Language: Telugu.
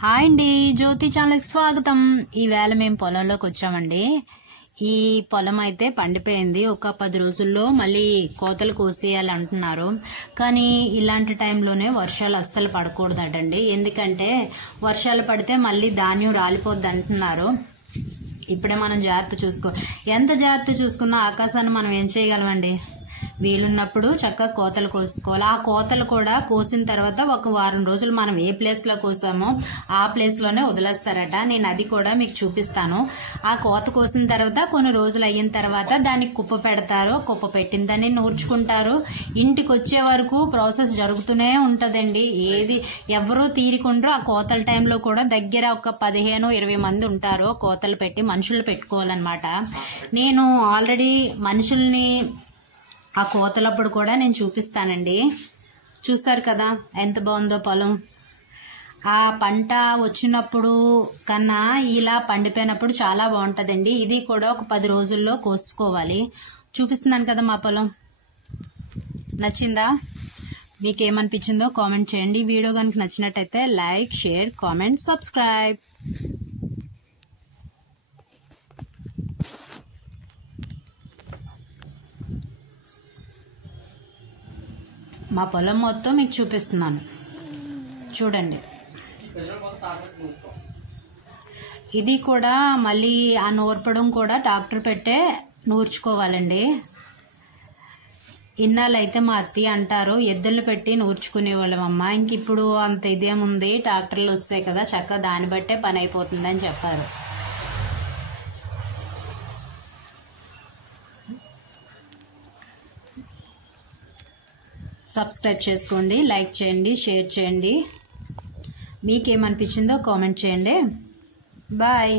హాయ్ అండి, జ్యోతి ఛానల్కి స్వాగతం. ఈవేళ మేము పొలంలోకి వచ్చామండి. ఈ పొలం అయితే పండిపోయింది. ఒక 10 రోజుల్లో మళ్ళీ కోతలు కోసేయాలి అంటున్నారు. కానీ ఇలాంటి టైంలోనే వర్షాలు అస్సలు పడకూడదటండి. ఎందుకంటే వర్షాలు పడితే మళ్ళీ ధాన్యం రాలిపోద్ది అంటున్నారు. ఇప్పుడే మనం జాగ్రత్త ఎంత జాగ్రత్త చూసుకున్నా ఆకాశాన్ని మనం ఏం చేయగలమండి. వీలున్నప్పుడు చక్కగా కోతలు కోసుకోవాలి. ఆ కోతలు కూడా కోసిన తర్వాత ఒక వారం రోజులు మనం ఏ ప్లేస్ లో కోసామో ఆ ప్లేస్ లోనే వదిలేస్తారట. నేను అది కూడా మీకు చూపిస్తాను. ఆ కోత కోసిన తర్వాత కొన్ని రోజులు అయిన తర్వాత దానికి కుప్ప పెడతారు. కుప్ప పెట్టిన దాన్ని నూర్చుకుంటారు. ఇంటికి వచ్చే వరకు ప్రాసెస్ జరుగుతూనే ఉంటదండి. ఎవరూ తీరికుండ్రు. ఆ కోతల టైంలో కూడా దగ్గర ఒక 15-20 మంది ఉంటారు. కోతలు పెట్టి మనుషులు పెట్టుకోవాలన్నమాట. నేను ఆల్రెడీ మనుషుల్ని ఆ కోతలప్పుడు కూడా నేను చూపిస్తానండి. చూసారు కదా ఎంత బాగుందో పొలం. ఆ పంట వచ్చినప్పుడు కన్నా ఇలా పండిపోయినప్పుడు చాలా బాగుంటదండి. ఇది కూడా ఒక 10 రోజుల్లో కోసుకోవాలి. చూపిస్తున్నాను కదా మా పొలం. నచ్చిందా? మీకేమనిపించిందో కామెంట్ చేయండి. వీడియో కనుక నచ్చినట్టయితే లైక్, షేర్, కామెంట్, సబ్స్క్రైబ్. మా పొలం మొత్తం మీకు చూపిస్తున్నాను, చూడండి. ఇది కూడా మళ్ళీ ఆ నూర్పడం కూడా డాక్టర్ పెట్టే నూర్చుకోవాలండి. ఇన్నాళ్ళైతే మా అత్తయ్య అంటారు ఎద్దులు పెట్టి నూర్చుకునే వాళ్ళమమ్మ. ఇంక ఇప్పుడు అంత ఇదేముంది, ట్రాక్టర్లు వస్తాయి కదా, చక్కగా దాన్ని బట్టే పని అయిపోతుందని చెప్పారు. సబ్స్క్రైబ్ చేసుకోండి, లైక్ చేయండి, షేర్ చేయండి. మీకేమనిపించిందో కామెంట్ చేయండి. బాయ్.